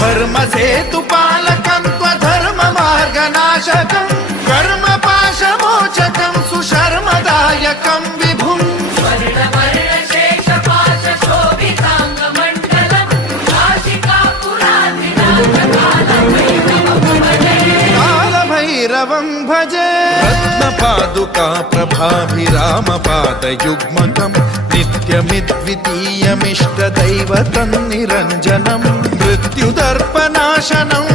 धर्मसेतुपालकं त्वधर्ममार्गनाशकं कर्मपाशमोचकं सुशर्मदायकं विभुम् कालभैरवं भजे रत्नपादुका प्रभाभिरामपादयुग्मकं नित्यमिद्वितीयमिष्टदैवतं निरञ्जनं मृत्युदर्पनाशनं